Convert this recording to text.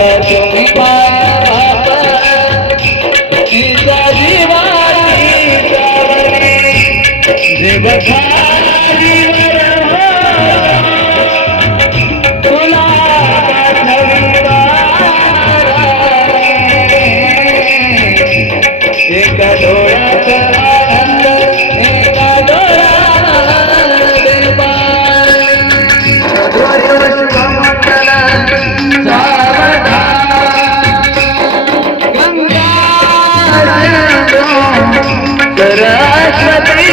आता सरस्वती